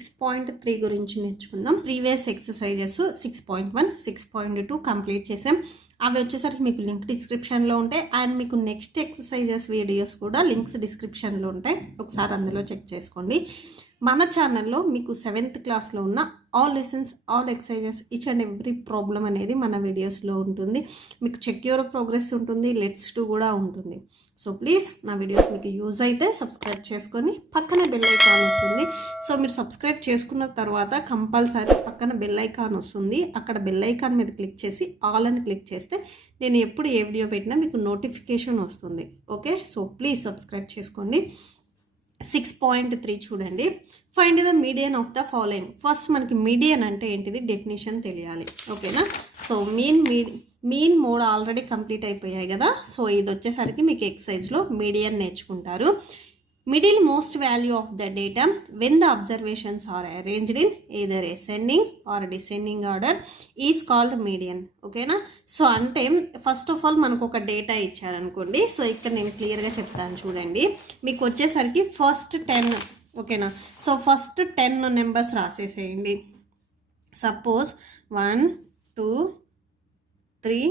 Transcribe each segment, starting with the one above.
6.3 గురించి నేర్చుకుందాం. Previous exercises 6.1, 6.2 complete చేసాం. అవి వచ్చేసరికి మీకు లింక్ డిస్క్రిప్షన్లో ఉంటాయి. అండ్ మీకు నెక్స్ట్ ఎక్సర్సైజెస్ వీడియోస్ కూడా లింక్స్ డిస్క్రిప్షన్లో ఉంటాయి. ఒకసారి అందులో చెక్ చేసుకోండి. మన ఛానల్లో మీకు 7th క్లాస్లో ఉన్న all lessons, all exercises, each and every problem అనేది మన వీడియోస్లో ఉంటుంది. మీకు చెక్ యువర్ ప్రోగ్రెస్ ఉంటుంది, లెట్స్ టు కూడా ఉంటుంది. సో ప్లీజ్ నా వీడియోస్ మీకు యూజ్ అయితే సబ్స్క్రైబ్ చేసుకొని పక్కన బెల్ ఐకాన్ వస్తుంది. సో మీరు సబ్స్క్రైబ్ చేసుకున్న తర్వాత కంపల్సరీ పక్కన బెల్ ఐకాన్ వస్తుంది. అక్కడ బెల్ ఐకాన్ మీద క్లిక్ చేసి ఆల్ అని క్లిక్ చేస్తే నేను ఎప్పుడు ఏ వీడియో పెట్టినా మీకు నోటిఫికేషన్ వస్తుంది. ఓకే, సో ప్లీజ్ సబ్స్క్రైబ్ చేసుకోండి. 6.3 చూడండి. Find the median of the following. First మనకి మీడియన్ అంటే ఏంటిది డెఫినేషన్ తెలియాలి. ఓకేనా? So mean mode already complete అయిపోయాయి కదా. సో ఇది వచ్చేసరికి మీకు ఎక్సర్సైజ్లో మీడియన్ నేర్చుకుంటారు. Middle most value of the data when the observations are arranged in either ascending or descending order is called median. ఓకేనా? సో అంటే ఫస్ట్ ఆఫ్ ఆల్ మనకు ఒక డేటా ఇచ్చారనుకోండి. సో ఇక్కడ నేను క్లియర్గా చెప్తాను చూడండి. మీకు వచ్చేసరికి ఫస్ట్ 10. ఓకేనా? సో ఫస్ట్ 10 నెంబర్స్ రాసేసేయండి. సపోజ్ 1 2 3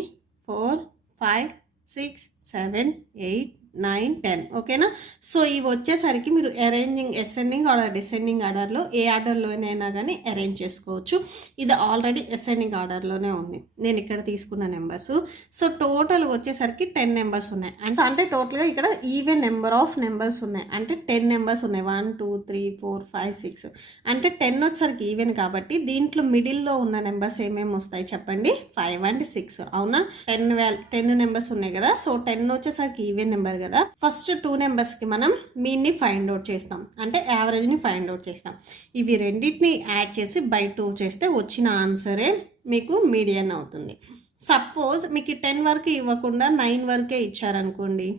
4 5 6 7 8 9 10. ఓకేనా? సో ఇవి వచ్చేసరికి మీరు అరేంజింగ్ అసెండింగ్ ఆర్డర్, డిసెండింగ్ ఆర్డర్లో ఏ ఆర్డర్లోనైనా కానీ అరేంజ్ చేసుకోవచ్చు. ఇది ఆల్రెడీ అసెండింగ్ ఆర్డర్లోనే ఉంది నేను ఇక్కడ తీసుకున్న నెంబర్స్. సో టోటల్ వచ్చేసరికి 10 నెంబర్స్ ఉన్నాయి. అంటే టోటల్గా ఇక్కడ ఈవెన్ నెంబర్ ఆఫ్ నెంబర్స్ ఉన్నాయి. అంటే 10 నెంబర్స్ ఉన్నాయి. 1 2 3 4 5 6. అంటే 10 వచ్చేసరికి ఈవెన్ కాబట్టి దీంట్లో మిడిల్లో ఉన్న నెంబర్స్ ఏమేమి వస్తాయి చెప్పండి? 5 and 6. అవునా? 10 నెంబర్స్ ఉన్నాయి కదా. సో 10 వచ్చేసరికి ఈవెన్ నెంబర్ కదా. ఫస్ట్ 2 నెంబర్స్కి మనం మీన్ని ఫైండ్ అవుట్ చేస్తాం, అంటే యావరేజ్ని ఫైండ్ అవుట్ చేస్తాం. ఇవి రెండింటిని యాడ్ చేసి బై 2 చేస్తే వచ్చిన ఆన్సరే మీకు మీడియన్ అవుతుంది. సపోజ్ మీకు 10 వరకు ఇవ్వకుండా 9 వరకే ఇచ్చారనుకోండి.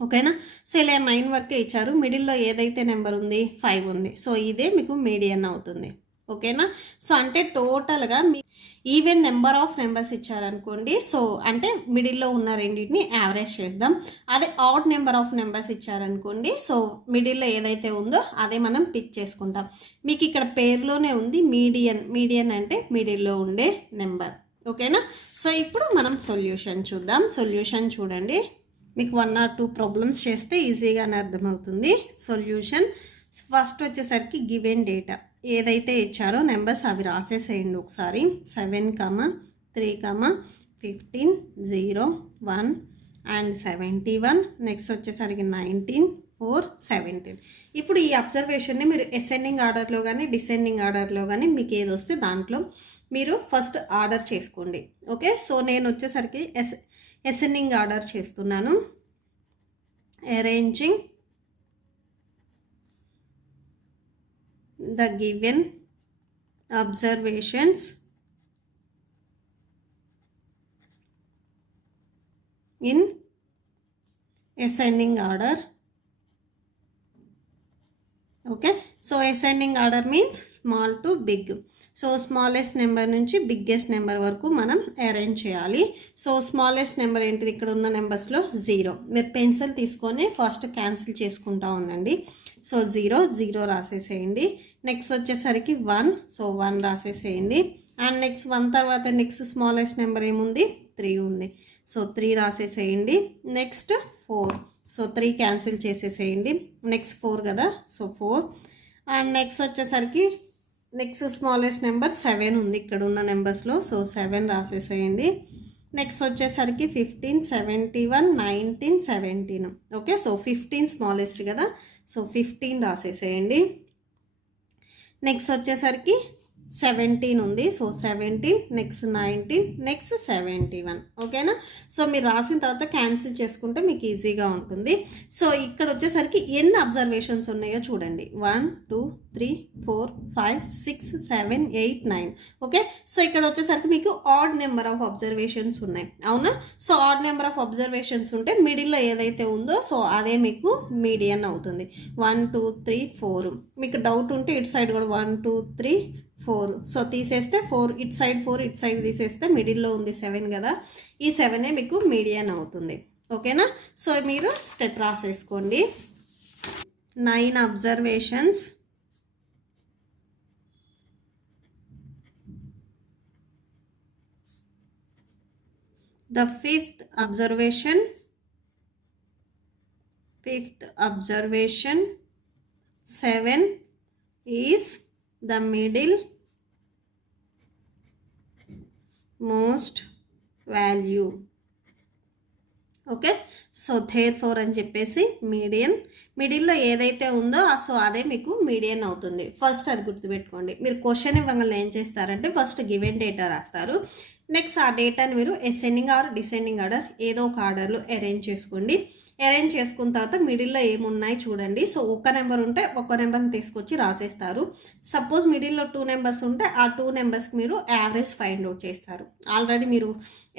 ఓకేనా? సో ఇలా 9 వరకే ఇచ్చారు, మిడిల్లో ఏదైతే నెంబర్ ఉంది 5 ఉంది. సో ఇదే మీకు మీడియన్ అవుతుంది. ఓకేనా? సో అంటే టోటల్గా me even number of numbers ఇచ్చారనుకోండి. సో అంటే మిడిల్లో ఉన్న రెండింటిని యావరేజ్ చేద్దాం. అదే ఆడ్ నెంబర్ ఆఫ్ నెంబర్స్ ఇచ్చారనుకోండి. సో మిడిల్లో ఏదైతే ఉందో అదే మనం పిక్ చేసుకుంటాం. మీకు ఇక్కడ పేరులోనే ఉంది మీడియన్. మీడియన్ అంటే మిడిల్లో ఉండే నెంబర్. ఓకేనా? సో ఇప్పుడు మనం సొల్యూషన్ చూద్దాం. సొల్యూషన్ చూడండి. మీకు 1 or 2 ప్రాబ్లమ్స్ చేస్తే ఈజీగానే అర్థమవుతుంది. సొల్యూషన్ ఫస్ట్ వచ్చేసరికి గివెన్ డేటా ఏదైతే ఇచ్చారో నెంబర్స్ అవి రాసేసేయండి ఒకసారి. 7, 3, 15, 0, 1 అండ్ 71. నెక్స్ట్ వచ్చేసరికి 19, 4, 17. ఇప్పుడు ఈ అబ్జర్వేషన్ని మీరు అసెండింగ్ ఆర్డర్లో కానీ డిసెండింగ్ ఆర్డర్లో కానీ మీకు ఏది వస్తే దాంట్లో మీరు ఫస్ట్ ఆర్డర్ చేసుకోండి. ఓకే? సో నేను వచ్చేసరికి అసెండింగ్ ఆర్డర్ చేస్తున్నాను. Arranging the given observations in ascending order. Okay, so ascending order means small to big. So smallest number నుంచి బిగ్గెస్ట్ నెంబర్ వరకు మనం అరేంజ్ చేయాలి. సో స్మాలెస్ట్ నెంబర్ ఏంటిది? ఇక్కడ ఉన్న నెంబర్స్లో 0. మీరు పెన్సిల్ తీసుకొని ఫస్ట్ క్యాన్సిల్ చేసుకుంటా ఉండండి. సో 0 రాసేసేయండి. నెక్స్ట్ వచ్చేసరికి 1. సో 1 రాసేసేయండి. అండ్ నెక్స్ట్ 1 తర్వాత నెక్స్ట్ స్మాలెస్ట్ నెంబర్ ఏముంది? 3 ఉంది. సో 3 రాసేసేయండి. నెక్స్ట్ 4. సో 3 క్యాన్సిల్ చేసేసేయండి. నెక్స్ట్ 4 కదా. సో 4. అండ్ నెక్స్ట్ వచ్చేసరికి నెక్స్ట్ స్మాలెస్ట్ నెంబర్ 7 ఉంది ఇక్కడ ఉన్న నెంబర్స్లో. సో 7 రాసేసేయండి. నెక్స్ట్ వచ్చేసరికి 15, 71, 19, 17. ఓకే? సో 15 స్మాలెస్ట్ కదా. సో 15 రాసేసేయండి. నెక్స్ట్ వచ్చేసరికి 17 ఉంది. So 17, next 19, next 71. ఓకేనా? సో మీరు రాసిన తర్వాత క్యాన్సిల్ చేసుకుంటే మీకు ఈజీగా ఉంటుంది. సో ఇక్కడ వచ్చేసరికి ఎన్ని అబ్జర్వేషన్స్ ఉన్నాయో చూడండి. 1 2 3 4 5 6 7 8 9. ఓకే? సో ఇక్కడ వచ్చేసరికి మీకు ఆడ్ నెంబర్ ఆఫ్ అబ్జర్వేషన్స్ ఉన్నాయి. అవునా? So odd number of observations ఉంటే మిడిల్లో ఏదైతే ఉందో సో అదే మీకు మీడియన్ అవుతుంది. 1 2 3 4. మీకు డౌట్ ఉంటే ఇటు సైడ్ కూడా 1 2 3 4. సో తీసేస్తే 4 ఇటు సైడ్, 4 ఇటు సైడ్ తీసేస్తే మిడిల్లో ఉంది 7 కదా. ఈ 7ఏ మీకు మీడియన్ అవుతుంది. ఓకేనా? సో మీరు స్టెప్ రాసేసుకోండి. 9 observations The fifth observation 7 is the middle most value. Okay, so therefore అని చెప్పేసి మిడిల్లో ఏదైతే ఉందో సో అదే మీకు మీడియన్ అవుతుంది. ఫస్ట్ అది గుర్తుపెట్టుకోండి. మీరు క్వశ్చన్ ఇవ్వగానే ఏం చేస్తారంటే ఫస్ట్ గివెన్ డేటా రాస్తారు. నెక్స్ట్ ఆ డేటాని మీరు అసెండింగ్ ఆర్ డిసెండింగ్ ఆర్డర్ ఏదో ఒక ఆర్డర్లో అరేంజ్ చేసుకోండి. అరేంజ్ చేసుకున్న తర్వాత మిడిల్లో ఏమున్నాయి చూడండి. సో ఒక నెంబర్ ఉంటే ఒక నెంబర్ని తీసుకొచ్చి రాసేస్తారు. సపోజ్ మిడిల్లో 2 నెంబర్స్ ఉంటే ఆ 2 నెంబర్స్కి మీరు యావరేజ్ ఫైండ్ అవుట్ చేస్తారు. ఆల్రెడీ మీరు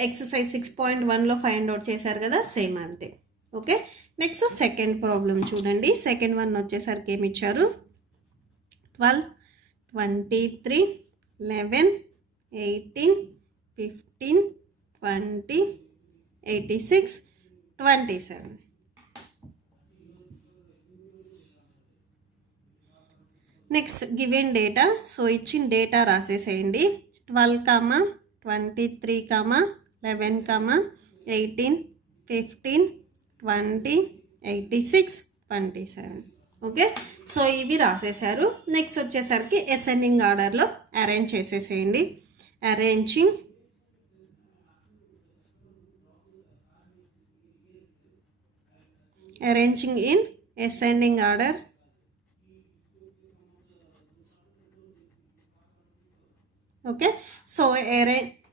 ఎక్సర్సైజ్ 6.1లో ఫైండ్ అవుట్ చేశారు కదా, సేమ్ అంతే. ఓకే, నెక్స్ట్ సెకండ్ ప్రాబ్లం చూడండి. సెకండ్ వన్ వచ్చేసరికి ఏమి ఇచ్చారు, 12, 23, 11, 18, 15, 20, 86, 27. Next given data. సో ఇచ్చిన డేటా రాసేసేయండి. 12, 23, 11, 18, 15, 20, 86, 27. ఓకే, సో ఇవి రాసేసారు. నెక్స్ట్ వచ్చేసరికి అసెండింగ్ ఆర్డర్లో అరేంజ్ చేసేసేయండి. Arranging in ascending order. Okay, so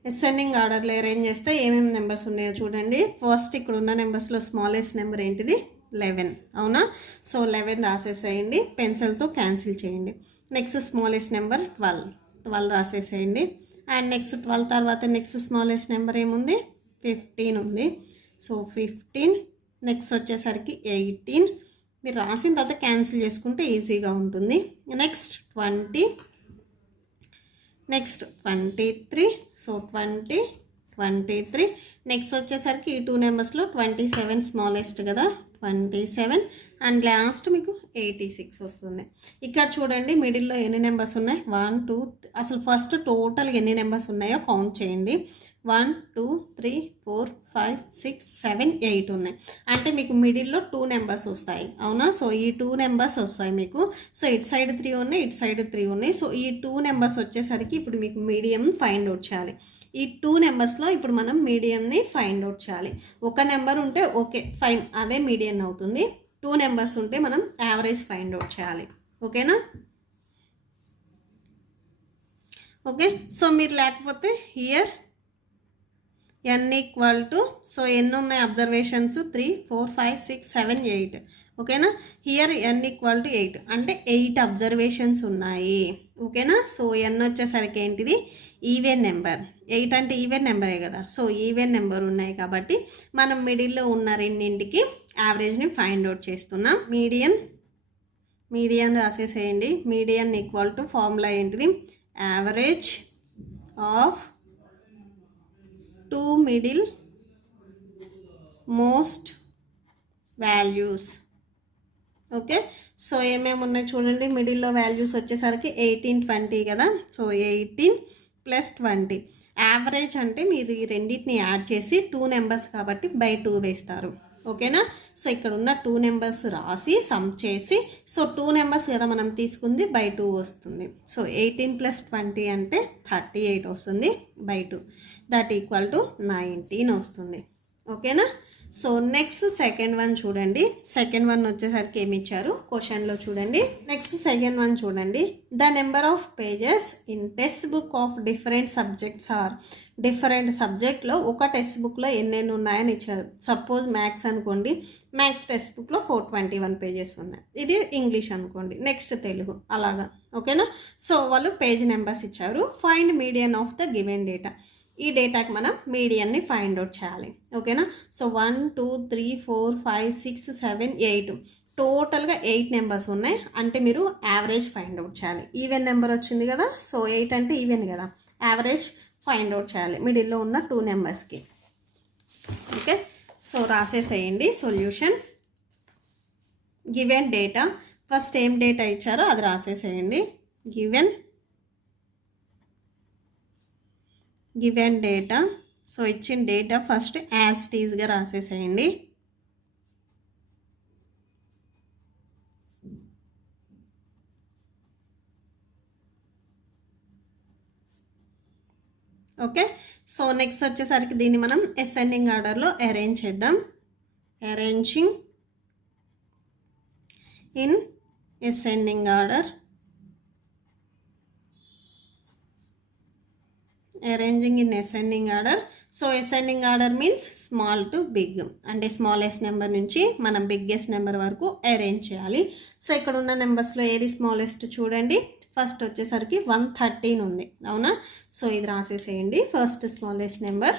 ascending ఆర్డర్లో అరేంజ్ చేస్తే ఏమేమి నెంబర్స్ ఉన్నాయో చూడండి. ఫస్ట్ ఇక్కడ ఉన్న నెంబర్స్లో స్మాలెస్ట్ నెంబర్ ఏంటిది, 11. అవునా, సో 11 రాసేసేయండి. పెన్సిల్తో క్యాన్సిల్ చేయండి. నెక్స్ట్ స్మాలెస్ట్ నెంబర్ 12 రాసేసేయండి. అండ్ నెక్స్ట్ 12 తర్వాత నెక్స్ట్ స్మాలెస్ట్ నెంబర్ ఏముంది, 15 ఉంది. సో 15. నెక్స్ట్ వచ్చేసరికి 18. మీరు రాసిన తర్వాత క్యాన్సిల్ చేసుకుంటే ఈజీగా ఉంటుంది. నెక్స్ట్ 20. నెక్స్ట్ 23. సో 20, 23. నెక్స్ట్ వచ్చేసరికి ఈ 2 నెంబర్స్లో 27 స్మాలెస్ట్ కదా, 27. అండ్ లాస్ట్ మీకు 86 వస్తుంది. ఇక్కడ చూడండి మిడిల్లో ఎన్ని నెంబర్స్ ఉన్నాయి, 1, 2. అసలు ఫస్ట్ టోటల్గా ఎన్ని నెంబర్స్ ఉన్నాయో కౌంట్ చేయండి. 1, 2, 3, 4, 5, 6, 7, 8 ఉన్నాయి. అంటే మీకు మిడిల్లో 2 నెంబర్స్ వస్తాయి. అవునా, సో ఈ 2 నెంబర్స్ వస్తాయి మీకు. సో ఇటు సైడ్ 3 ఉన్నాయి, ఇటు సైడ్ 3 ఉన్నాయి. సో ఈ 2 నెంబర్స్ వచ్చేసరికి ఇప్పుడు మీకు మీడియం ఫైండ్ అవుట్ చేయాలి. ఈ 2 నెంబర్స్లో ఇప్పుడు మనం మీడియంని ఫైండ్ అవుట్ చేయాలి. ఒక నెంబర్ ఉంటే ఓకే ఫైన్, అదే మీడియం అవుతుంది. 2 నెంబర్స్ ఉంటే మనం యావరేజ్ ఫైండ్ అవుట్ చేయాలి. ఓకేనా, ఓకే. సో మీరు లేకపోతే here n equal to, so ఎన్ని ఉన్నాయి అబ్జర్వేషన్స్, 3, 4, 5, 6, 7, 8. ఓకేనా, హియర్ n ఈక్వల్ టు 8 అంటే 8 అబ్జర్వేషన్స్ ఉన్నాయి. ఓకేనా, సో n వచ్చేసరికి ఏంటిది, ఈవెన్ నెంబర్. 8 అంటే ఈవెన్ నెంబరే కదా, సో ఈవెన్ నెంబర్ ఉన్నాయి కాబట్టి మనం మిడిల్లో ఉన్న రెండింటికి యావరేజ్ని ఫైండ్ అవుట్ చేస్తున్నాం. మీడియన్ రాసేసేయండి. మీడియన్ ఈక్వల్ టు ఫార్ములా ఏంటిది, average of 2 middle most values. Okay, so ఏమేమి ఉన్నాయి చూడండి. మిడిల్లో వాల్యూస్ వచ్చేసరికి 18, 20 కదా, సో 18 + 20. యావరేజ్ అంటే మీరు ఈ రెండింటిని యాడ్ చేసి 2 నెంబర్స్ కాబట్టి బై 2 వేస్తారు. ఓకేనా, సో ఇక్కడ ఉన్న 2 నెంబర్స్ రాసి సమ్ చేసి, సో 2 నెంబర్స్ కదా మనం తీసుకుంది, బై 2 వస్తుంది. సో 18 + 20 అంటే 38 వస్తుంది, బై 2 దట్ ఈక్వల్ టు 19 వస్తుంది. ఓకేనా, సో నెక్స్ట్ సెకండ్ వన్ చూడండి. సెకండ్ వన్ వచ్చేసరికి ఏమి ఇచ్చారు క్వశ్చన్లో చూడండి. నెక్స్ట్ సెకండ్ వన్ చూడండి. The number of pages in textbook of different subjects are. Different సబ్జెక్ట్లో ఒక టెక్స్ట్ బుక్లో ఎన్నెన్ని ఉన్నాయని ఇచ్చారు. సపోజ్ మ్యాథ్స్ అనుకోండి, మ్యాథ్స్ టెక్స్ట్ బుక్లో 421 పేజెస్ ఉన్నాయి. ఇది ఇంగ్లీష్ అనుకోండి, నెక్స్ట్ తెలుగు, అలాగా. ఓకేనా, సో వాళ్ళు పేజ్ నెంబర్స్ ఇచ్చారు. Find median of the given data. ఈ డేటాకి మనం మీడియన్ని ఫైండ్ అవుట్ చేయాలి. ఓకేనా, సో 1, 2, 3, 4, 5, 6, 7, 8 టోటల్గా 8 నెంబర్స్ ఉన్నాయి. అంటే మీరు యావరేజ్ ఫైండ్ అవుట్ చేయాలి. ఈవెన్ నెంబర్ వచ్చింది కదా, సో 8 అంటే ఈవెన్ కదా, యావరేజ్ ఫైండ్ అవుట్ చేయాలి మిడిల్లో ఉన్న 2 నెంబర్స్కి. ఓకే, సో రాసేసేయండి సొల్యూషన్. గివెన్ డేటా, ఫస్ట్ ఏం డేటా ఇచ్చారో అది రాసేసేయండి. గివెన్ డేటా, సో ఇచ్చిన డేటా ఫస్ట్ యాజ్ టీజ్గా రాసేసేయండి. ఓకే, సో నెక్స్ట్ వచ్చేసరికి దీన్ని మనం అసెండింగ్ ఆర్డర్లో అరేంజ్ చేద్దాం. Arranging in ascending order. Arranging in ascending order. So ascending order means small to big, అంటే స్మాలెస్ట్ నెంబర్ నుంచి మనం బిగ్గెస్ట్ నెంబర్ వరకు అరేంజ్ చేయాలి. సో ఇక్కడ ఉన్న నెంబర్స్లో ఏది స్మాలెస్ట్ చూడండి. ఫస్ట్ వచ్చేసరికి 113 ఉంది, అవునా? సో ఇది రాసేసేయండి. First smallest number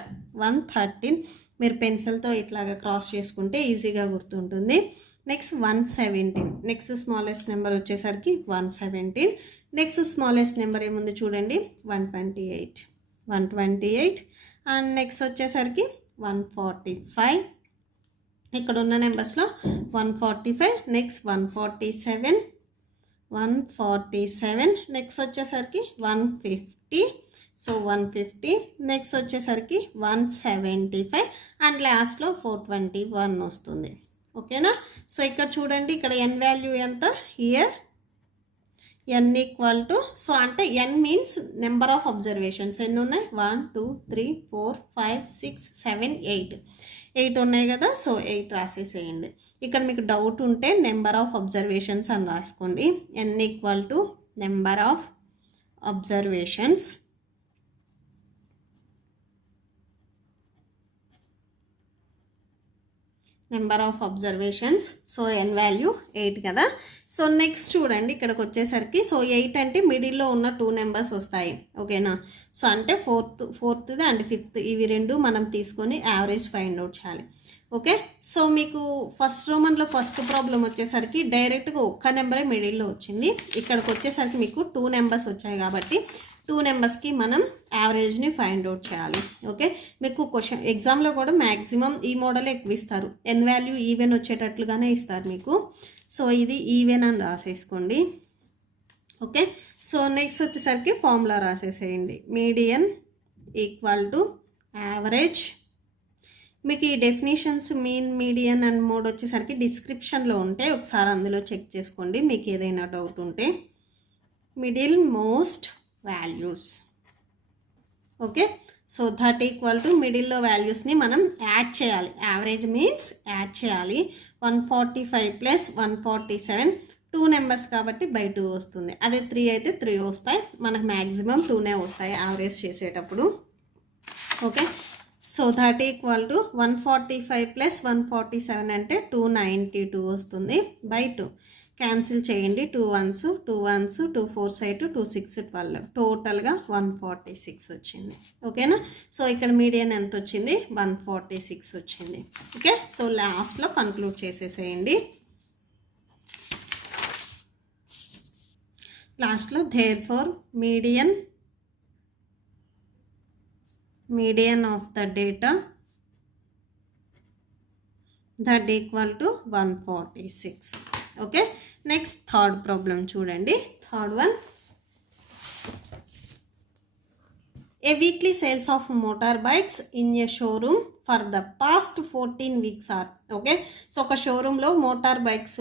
113. మీరు పెన్సిల్తో ఇట్లాగా క్రాస్ చేసుకుంటే ఈజీగా గుర్తుంటుంది. నెక్స్ట్ 117. నెక్స్ట్ స్మాలెస్ట్ నెంబర్ వచ్చేసరికి 117. నెక్స్ట్ స్మాలెస్ట్ నెంబర్ ఏముంది చూడండి, 128. అండ్ నెక్స్ట్ వచ్చేసరికి 145. ఇక్కడ ఉన్న నెంబర్స్లో 145. నెక్స్ట్ 147. నెక్స్ట్ వచ్చేసరికి 150. సో 150. నెక్స్ట్ వచ్చేసరికి 175. అండ్ లాస్ట్లో 421 వస్తుంది. ఓకేనా? సో ఇక్కడ చూడండి, ఇక్కడ n వాల్యూ ఎంత, here n equal to, so అంటే n means number of observations ఎన్ని ఉన్నాయి, 1 2 3 4 5 6 7 8 ఉన్నాయి కదా. సో 8 రాసేసేయండి. ఇక్కడ మీకు డౌట్ ఉంటే నెంబర్ ఆఫ్ అబ్జర్వేషన్స్ అని రాసుకోండి. n equal to number of observations. Number of observations. So n value 8 కదా. సో నెక్స్ట్ చూడండి, ఇక్కడికి వచ్చేసరికి సో 8 అంటే మిడిల్లో ఉన్న 2 నెంబర్స్ వస్తాయి. ఓకేనా? సో అంటే ఫోర్త్ది అండ్ ఫిఫ్త్, ఇవి రెండు మనం తీసుకొని యావరేజ్ ఫైండ్ అవుట్ చేయాలి. ఓకే, సో మీకు ఫస్ట్ రోమన్లో ఫస్ట్ ప్రాబ్లం వచ్చేసరికి డైరెక్ట్గా ఒక్క నెంబరే మిడిల్లో వచ్చింది. ఇక్కడికి వచ్చేసరికి మీకు 2 నెంబర్స్ వచ్చాయి కాబట్టి 2 నెంబర్స్కి మనం యావరేజ్ని ఫైండ్ అవుట్ చేయాలి. ఓకే, మీకు క్వశ్చన్ ఎగ్జామ్లో కూడా మ్యాక్సిమం ఈ మోడల్ ఎక్కువ ఇస్తారు. n వాల్యూ ఈవెన్ వచ్చేటట్లుగానే ఇస్తారు మీకు. సో ఇది ఈవెన్ అని రాసేసుకోండి. ఓకే, సో నెక్స్ట్ వచ్చేసరికి ఫార్ములా రాసేసేయండి. Median equal to average. మీకు ఈ definitions mean, median and mode వచ్చేసరికి డిస్క్రిప్షన్లో ఉంటే ఒకసారి అందులో చెక్ చేసుకోండి మీకు ఏదైనా డౌట్ ఉంటే. Middle most values. Okay, so that equal to మిడిల్లో వాల్యూస్ని మనం యాడ్ చేయాలి. యావరేజ్ మీన్స్ యాడ్ చేయాలి. 145 ప్లస్ 147, 2 నెంబర్స్ కాబట్టి బై 2 వస్తుంది. అదే 3 అయితే 3 వస్తాయి. మనకు మ్యాక్సిమం 2నే వస్తాయి యావరేజ్ చేసేటప్పుడు. Okay, so that equal to 145 plus 147 అంటే 292 వస్తుంది. బై 2 క్యాన్సిల్ చేయండి. 2 1s 2 1s 2 4s 8 2 6 12, టోటల్గా 146 వచ్చింది. ఓకేనా? సో ఇక్కడ మీడియన్ ఎంత వచ్చింది, 146 వచ్చింది. ఓకే, సో లాస్ట్లో కన్క్లూడ్ చేసేసేయండి. లాస్ట్లో therefore median of the data that equal to 146. Okay, next third problem చూడండి. Third one, a weekly sales of motor bikes in a showroom for the past 14 weeks are. Okay, so ఒక షోరూంలో motor bikes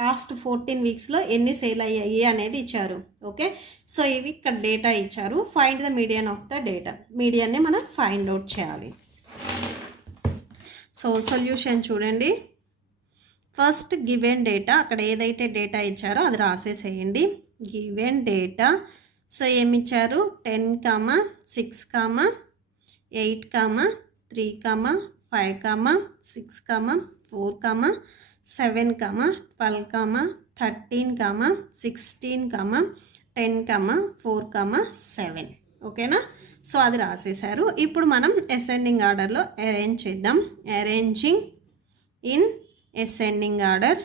past 14 వీక్స్లో ఎన్ని sale అయ్యాయి అనేది ఇచ్చారు. Okay, so ఇవి ఇక్కడ data ఇచ్చారు. Find the median of the data. మీడియన్ని మనం ఫైండ్ అవుట్ చేయాలి. సో సొల్యూషన్ చూడండి. ఫస్ట్ గివెన్ డేటా, అక్కడ ఏదైతే డేటా ఇచ్చారో అది రాసేసేయండి. Given data. సో ఏమి ఇచ్చారు, 10, 6, 8, 3, 5, 6, 4, 7, 12, 13, 16, 10, 4, 7. ఓకేనా? సో అది రాసేసారు. ఇప్పుడు మనం అసెండింగ్ ఆర్డర్లో అరేంజ్ చేద్దాం. Arranging in ascending order.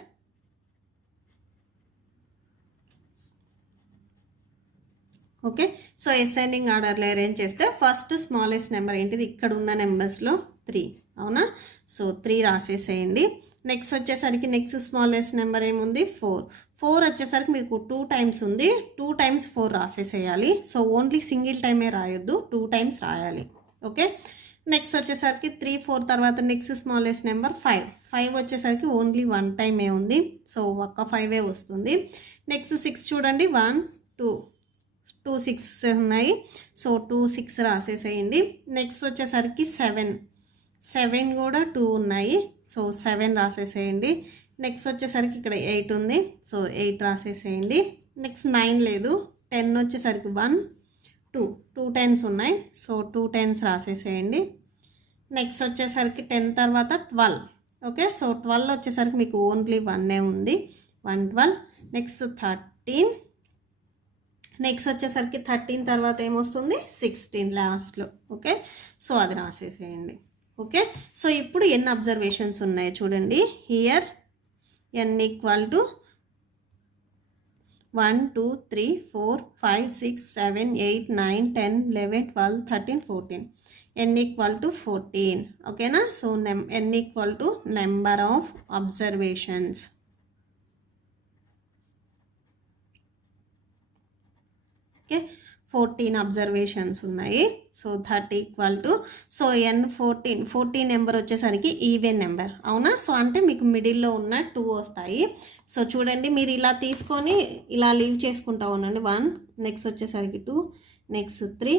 Okay, so ascending ఆర్డర్లో అరేంజ్ చేస్తే ఫస్ట్ స్మాలెస్ట్ నెంబర్ ఏంటిది, ఇక్కడ ఉన్న నెంబర్స్లో 3, అవునా? సో 3 రాసేసేయండి. నెక్స్ట్ వచ్చేసరికి నెక్స్ట్ స్మాలెస్ట్ నెంబర్ ఏముంది, 4 వచ్చేసరికి మీకు 2 టైమ్స్ ఉంది. 2 టైమ్స్ 4 రాసేసేయాలి. సో ఓన్లీ సింగిల్ టైమే రాయొద్దు, 2 టైమ్స్ రాయాలి. ఓకే, నెక్స్ట్ వచ్చేసరికి 3, 4 తర్వాత నెక్స్ట్ స్మాలెస్ట్ నెంబర్ 5. 5 వచ్చేసరికి ఓన్లీ 1 టైమే ఉంది, సో ఒక్క 5 వస్తుంది. నెక్స్ట్ 6 చూడండి, 1, 2, 2 6 ఉన్నాయి, సో 2 6 రాసేసేయండి. నెక్స్ట్ వచ్చేసరికి 7 కూడా 2 ఉన్నాయి, సో 7 రాసేసేయండి. నెక్స్ట్ వచ్చేసరికి ఇక్కడ 8 ఉంది, సో 8 రాసేసేయండి. నెక్స్ట్ 9 లేదు. 10 వచ్చేసరికి 1, 2 10s ఉన్నాయి, సో 2 10s రాసేసేయండి. నెక్స్ట్ వచ్చేసరికి 10 తర్వాత 12. ఓకే, సో 12 వచ్చేసరికి మీకు ఓన్లీ 1 ఉంది, 1 12. నెక్స్ట్ 13. నెక్స్ట్ వచ్చేసరికి 13 తర్వాత ఏమొస్తుంది, 16 లాస్ట్లో. ఓకే, సో అది రాసేసేయండి. ఓకే, సో ఇప్పుడు ఎన్ని అబ్జర్వేషన్స్ ఉన్నాయి చూడండి. Here n = 1 2 3 4 5 6 7 8 9 10 11 12 13 14. n = 14. ఓకేనా, so n = number of observations. Okay, 14 observations ఉన్నాయి, so that equal to, so n 14 number వచ్చేసరికి ఈవెన్ నెంబర్, అవునా. సో అంటే మీకు మిడిల్లో ఉన్న 2 వస్తాయి. సో చూడండి, మీరు ఇలా తీసుకొని ఇలా లీవ్ చేసుకుంటా ఉండండి. 1, నెక్స్ట్ వచ్చేసరికి 2, next 3,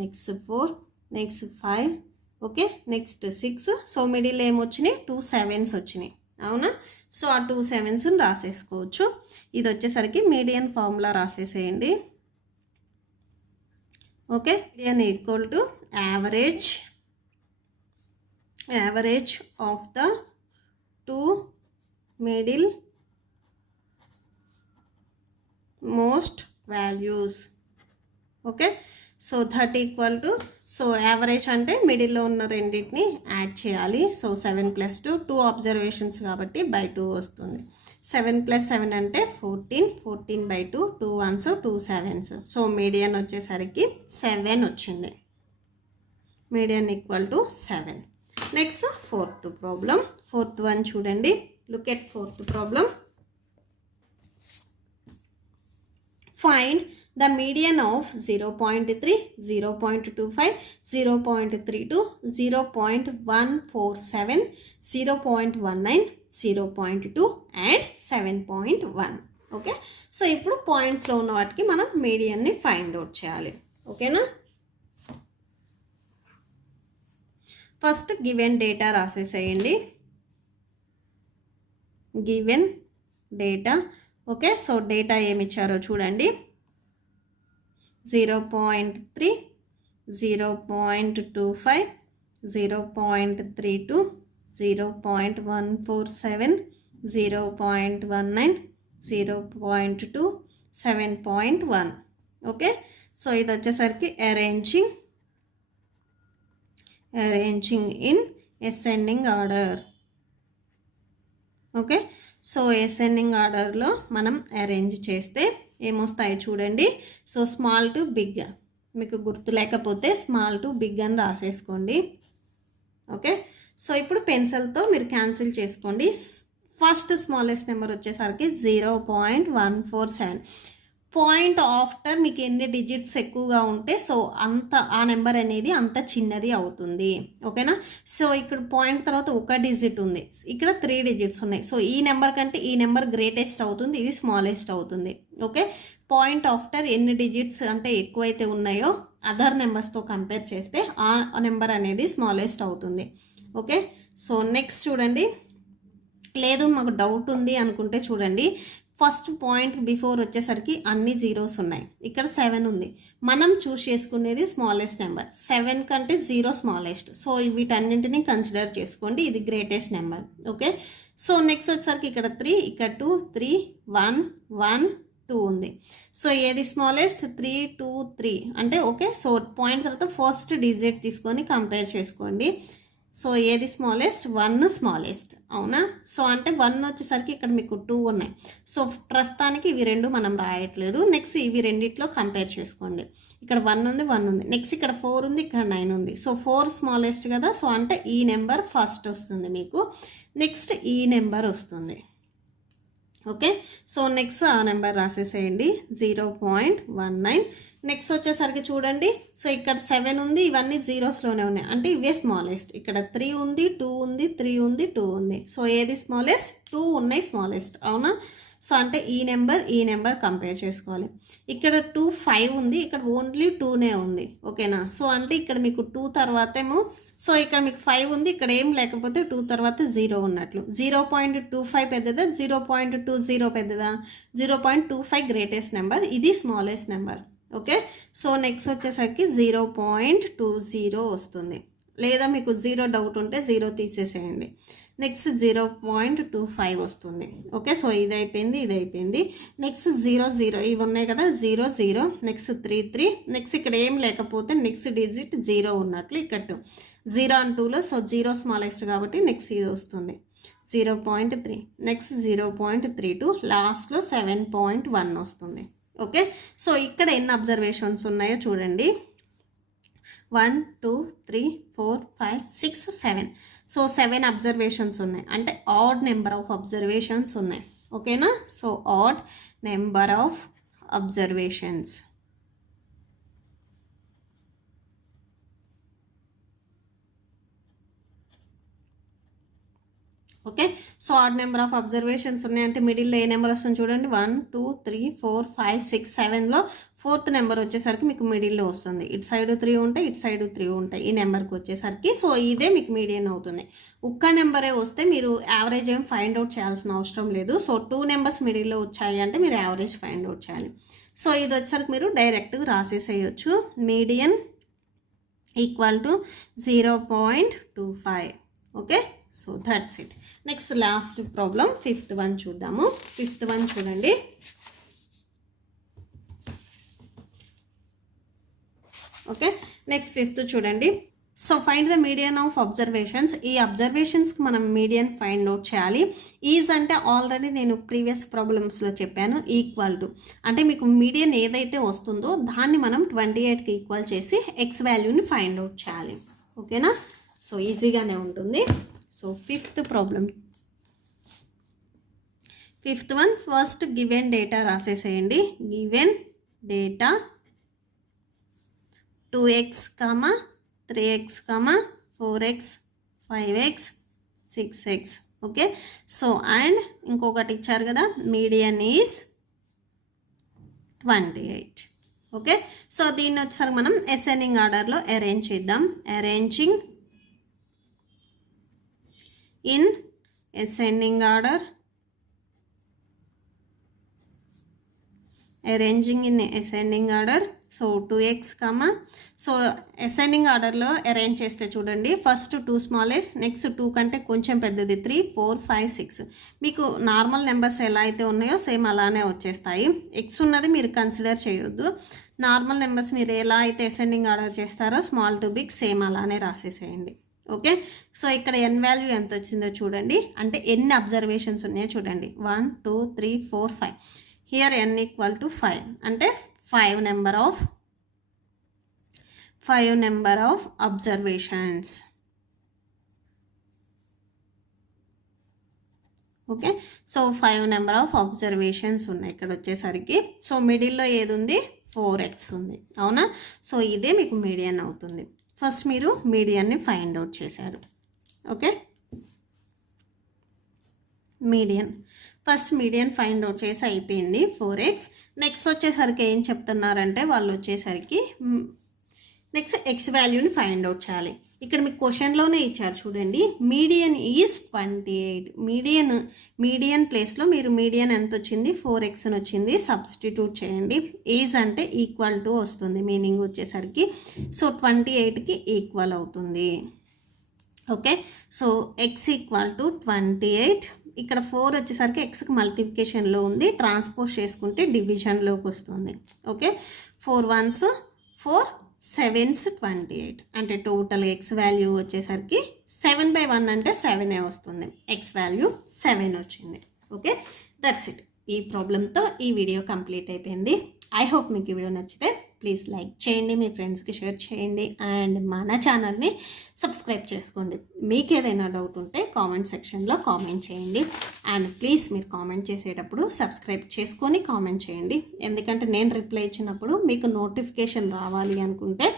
next 4, next 5, okay, next 6. So middle ఏమొచ్చినాయి, 2 7s వచ్చినాయి, అవునా. సో ఆ 2 7s రాసేసుకోవచ్చు. ఇది వచ్చేసరికి మీడియన్ ఫార్ములా రాసేసేయండి. Okay, median equal to average of the 2 middle most values. Okay, so that equal to, so average అంటే మిడిల్లో ఉన్న రెండింటిని యాడ్ చేయాలి. సో 7 + 2, 2 అబ్జర్వేషన్స్ కాబట్టి by 2 వస్తుంది. 7 + 7 అంటే 14, 14/2, 2 1s 2 7s. సో మీడియన్ వచ్చేసరికి 7 వచ్చింది. Median = 7. Next 4th problem. 4th one చూడండి. Look at 4th problem. Find the median of 0.3, 0.25, 0.32, 0.147, 0.19, 0.2 and 7.1. Okay, so ఇప్పుడు పాయింట్స్లో ఉన్న వాటికి మనం మీడియన్ని ఫైండ్ అవుట్ చేయాలి. ఓకేనా, ఫస్ట్ గివెన్ డేటా రాసేసేయండి. Given data. Okay, so data ఏమి ఇచ్చారో చూడండి. 0.3, 0.25, 0.32, 0.147, 0.19, 0.2, 7.1. ఓకే, సో ఇది వచ్చేసరికి arranging in ascending order. Okay, so ascending ఆర్డర్లో మనం అరేంజ్ చేస్తే ఏమొస్తాయి చూడండి. సో స్మాల్ టు బిగ్, మీకు గుర్తు లేకపోతే స్మాల్ టు బిగ్ అని రాసేసుకోండి. ఓకే, సో ఇప్పుడు పెన్సిల్తో మీరు క్యాన్సిల్ చేసుకోండి. ఫస్ట్ స్మాలెస్ట్ నెంబర్ వచ్చేసరికి 0.147. పాయింట్ ఆఫ్టర్ మీకు ఎన్ని డిజిట్స్ ఎక్కువగా ఉంటే సో అంత ఆ నెంబర్ అనేది అంత చిన్నది అవుతుంది. ఓకేనా, సో ఇక్కడ పాయింట్ తర్వాత ఒక డిజిట్ ఉంది, ఇక్కడ 3 డిజిట్స్ ఉన్నాయి. సో ఈ నెంబర్ కంటే ఈ నెంబర్ గ్రేటెస్ట్ అవుతుంది, ఇది స్మాలెస్ట్ అవుతుంది. ఓకే, పాయింట్ ఆఫ్టర్ ఎన్ని డిజిట్స్ అంటే ఎక్కువైతే ఉన్నాయో అదర్ నెంబర్స్తో కంపేర్ చేస్తే ఆ నెంబర్ అనేది స్మాలెస్ట్ అవుతుంది. ఓకే, సో నెక్స్ట్ చూడండి. లేదు మాకు డౌట్ ఉంది అనుకుంటే చూడండి, ఫస్ట్ పాయింట్ బిఫోర్ వచ్చేసరికి అన్ని జీరోస్ ఉన్నాయి, ఇక్కడ 7 ఉంది. మనం చూస్ చేసుకునేది స్మాలెస్ట్ నెంబర్. 7 కంటే 0 స్మాలెస్ట్, సో వీటన్నింటినీ కన్సిడర్ చేసుకోండి, ఇది greatest number. Okay, so next వచ్చేసరికి ఇక్కడ 3, ఇక్కడ 2, 3, 1, 1, 2 ఉంది. సో ఏది స్మాలెస్ట్, 3, 2, 3 అంటే ఓకే. సో పాయింట్ తర్వాత ఫస్ట్ డిజిట్ తీసుకొని కంపేర్ చేసుకోండి. సో ఏది స్మాలెస్ట్, 1 స్మాలెస్ట్, అవునా. సో అంటే 1 వచ్చేసరికి ఇక్కడ మీకు 2 ఉన్నాయి. సో ప్రస్తుతానికి ఇవి 2 మనం రాయట్లేదు. నెక్స్ట్ ఇవి రెండిట్లో కంపేర్ చేసుకోండి. ఇక్కడ 1 ఉంది, 1 ఉంది. నెక్స్ట్ ఇక్కడ 4 ఉంది, ఇక్కడ 9 ఉంది. సో 4 స్మాలెస్ట్ కదా, సో అంటే ఈ నెంబర్ ఫస్ట్ వస్తుంది మీకు. నెక్స్ట్ ఈ నెంబర్ వస్తుంది. ఓకే, సో నెక్స్ట్ ఆ నెంబర్ రాసేసేయండి 0.19. నెక్స్ట్ వచ్చేసరికి చూడండి, సో ఇక్కడ 7 ఉంది, ఇవన్నీ జీరోస్లోనే ఉన్నాయి, అంటే ఇవే స్మాలెస్ట్. ఇక్కడ 3 ఉంది, 2 ఉంది, 3 ఉంది, 2 ఉంది. సో ఏది స్మాలెస్ట్? 2 ఉన్నాయి స్మాలెస్ట్, అవునా? సో అంటే ఈ నెంబర్ కంపేర్ చేసుకోవాలి. ఇక్కడ 2 5 ఉంది, ఇక్కడ ఓన్లీ 2నే ఉంది, ఓకేనా? సో అంటే ఇక్కడ మీకు 2 తర్వాత ఏమో, సో ఇక్కడ మీకు 5 ఉంది, ఇక్కడ ఏం లేకపోతే 2 తర్వాత 0 ఉన్నట్లు. 0.25 పెద్దదా, 0.20 పెద్దదా? 0.25 గ్రేటెస్ట్ నెంబర్, ఇది smallest number. Okay, so next వచ్చేసరికి 0.20 వస్తుంది. లేదా మీకు 0 డౌట్ ఉంటే 0 తీసేసేయండి. నెక్స్ట్ 0.25 వస్తుంది. ఓకే, సో ఇది అయిపోయింది. నెక్స్ట్ 0 0 ఇవి ఉన్నాయి కదా, 0 0. నెక్స్ట్ 3 3. నెక్స్ట్ ఇక్కడ ఏం లేకపోతే నెక్స్ట్ డిజిట్ 0 ఉన్నట్లు. ఇక్కడ 0 and 2లో సో 0 స్మాలెస్ట్ కాబట్టి నెక్స్ట్ ఇది వస్తుంది 0.3. నెక్స్ట్ 0.32. లాస్ట్లో 7.1 వస్తుంది. ఓకే, సో ఇక్కడ ఎన్ని అబ్జర్వేషన్స్ ఉన్నాయో చూడండి. 1 2 3 4 5 6 7. సో 7 అబ్జర్వేషన్స్ ఉన్నాయి, అంటే ఆడ్ నెంబర్ ఆఫ్ అబ్జర్వేషన్స్ ఉన్నాయి, ఓకేనా? So odd number of observations. Okay, so odd number of observations ఉన్నాయంటే మిడిల్లో ఏ నెంబర్ వస్తుంది చూడండి. 1 2 3 4 5 6 7లో 4th నెంబర్ వచ్చేసరికి మీకు మిడిల్లో వస్తుంది. ఇటు సైడ్ 3 ఉంటాయి, ఇటు సైడ్ 3 ఉంటాయి ఈ నెంబర్కి వచ్చేసరికి. సో ఇదే మీకు మీడియన్ అవుతుంది. ఒక్క నెంబరే వస్తే మీరు యావరేజ్ ఏం ఫైండ్ అవుట్ చేయాల్సిన అవసరం లేదు. సో 2 నెంబర్స్ మిడిల్లో వచ్చాయి అంటే మీరు యావరేజ్ ఫైండ్ అవుట్ చేయాలి. సో ఇది వచ్చేసరికి మీరు డైరెక్ట్గా రాసేసేయచ్చు. Median equal to 0.25. Okay, so that's it. Next last problem 5th one చూద్దాము. 5th వన్ చూడండి. ఓకే, నెక్స్ట్ 5th చూడండి. So find the median of observations. ఈ అబ్జర్వేషన్స్కి మనం మీడియన్ ఫైండ్ అవుట్ చేయాలి. ఈజ్ అంటే ఆల్రెడీ నేను ప్రీవియస్ ప్రాబ్లమ్స్లో చెప్పాను, ఈక్వల్ టు అంటే మీకు మీడియన్ ఏదైతే వస్తుందో దాన్ని మనం 28కి ఈక్వల్ చేసి ఎక్స్ వాల్యూని ఫైండ్ అవుట్ చేయాలి, ఓకేనా? సో ఈజీగానే ఉంటుంది. So 5th problem. 5th one first given data రాసేసేయండి. Given data 2x, 3x, 4x, 5x, 6x. Okay, so and ఇంకొకటి ఇచ్చారు కదా, మీడియన్ ఈజ్ 28. ఓకే, సో దీన్ని వచ్చేసరికి మనం అసెండింగ్ ఆర్డర్లో అరేంజ్ చేద్దాం. Arranging in ascending order. Arranging in ascending order. So 2x, so ascending ఆర్డర్లో అరేంజ్ చేస్తే చూడండి, ఫస్ట్ 2 స్మాలెస్ట్, నెక్స్ట్ 2 కంటే కొంచెం పెద్దది 3 4 5 6. మీకు నార్మల్ నెంబర్స్ ఎలా అయితే ఉన్నాయో సేమ్ అలానే వచ్చేస్తాయి. ఎక్స్ ఉన్నది మీరు కన్సిడర్ చేయొద్దు. నార్మల్ నెంబర్స్ మీరు ఎలా అయితే అసెండింగ్ ఆర్డర్ చేస్తారో స్మాల్ టు బిగ్ సేమ్ అలానే రాసేసేయండి. ఓకే, సో ఇక్కడ ఎన్ వాల్యూ ఎంత వచ్చిందో చూడండి, అంటే ఎన్ని అబ్జర్వేషన్స్ ఉన్నాయో చూడండి. 1 2 3 4 5. హియర్ ఎన్ ఈక్వల్ టు 5, అంటే 5 number of observations. Okay, so 5 number of observations ఉన్నాయి ఇక్కడ వచ్చేసరికి. సో మిడిల్లో ఏది ఉంది? 4x ఉంది, అవునా? సో ఇదే మీకు మీడియన్ అవుతుంది. ఫస్ట్ మీరు మీడియన్ని ఫైండ్ అవుట్ చేశారు. Okay, first median find out చేసి అయిపోయింది 4x. నెక్స్ట్ వచ్చేసరికి ఏం చెప్తున్నారంటే వాళ్ళు వచ్చేసరికి నెక్స్ట్ ఎక్స్ వాల్యూని ఫైండ్ అవుట్ చేయాలి. ఇక్కడ మీకు క్వశ్చన్లోనే ఇచ్చారు చూడండి, మీడియన్ ఈజ్ 28. మీడియన్ ప్లేస్లో మీరు మీడియన్ ఎంత వచ్చింది? 4x వచ్చింది, సబ్స్టిట్యూట్ చేయండి. ఈజ్ అంటే ఈక్వల్ టు వస్తుంది మీనింగ్ వచ్చేసరికి. సో 28కి ఈక్వల్ అవుతుంది. Okay, so x equal to 28. ఇక్కడ 4 వచ్చేసరికి ఎక్స్కి మల్టిప్లికేషన్లో ఉంది, ట్రాన్స్పోజ్ చేసుకుంటే డివిజన్లోకి వస్తుంది. ఓకే, 4 1s 4 7s 28, అంటే టోటల్ ఎక్స్ వాల్యూ వచ్చేసరికి 7/1 అంటే 7 వస్తుంది. ఎక్స్ వాల్యూ 7 వచ్చింది. Okay, that's it. ఈ ప్రాబ్లంతో ఈ వీడియో కంప్లీట్ అయిపోయింది. ఐ హోప్ మీకు ఈ వీడియో నచ్చితే ప్లీజ్ లైక్ చేయండి, మీ ఫ్రెండ్స్కి షేర్ చేయండి అండ్ మన ఛానల్ని సబ్స్క్రైబ్ చేసుకోండి. మీకు ఏదైనా డౌట్ ఉంటే కామెంట్ సెక్షన్లో కామెంట్ చేయండి అండ్ ప్లీజ్ మీరు కామెంట్ చేసేటప్పుడు సబ్స్క్రైబ్ చేసుకొని కామెంట్ చేయండి. ఎందుకంటే నేను రిప్లై ఇచ్చినప్పుడు మీకు నోటిఫికేషన్ రావాలి అనుకుంటే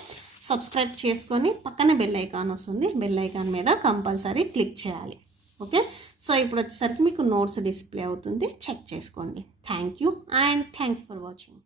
సబ్స్క్రైబ్ చేసుకొని పక్కన బెల్ ఐకాన్ వస్తుంది, బెల్ ఐకాన్ మీద కంపల్సరీ క్లిక్ చేయాలి. ఓకే, సో ఇప్పుడు వచ్చేసరికి మీకు నోట్స్ డిస్ప్లే అవుతుంది, చెక్ చేసుకోండి. Thank you and thanks for watching.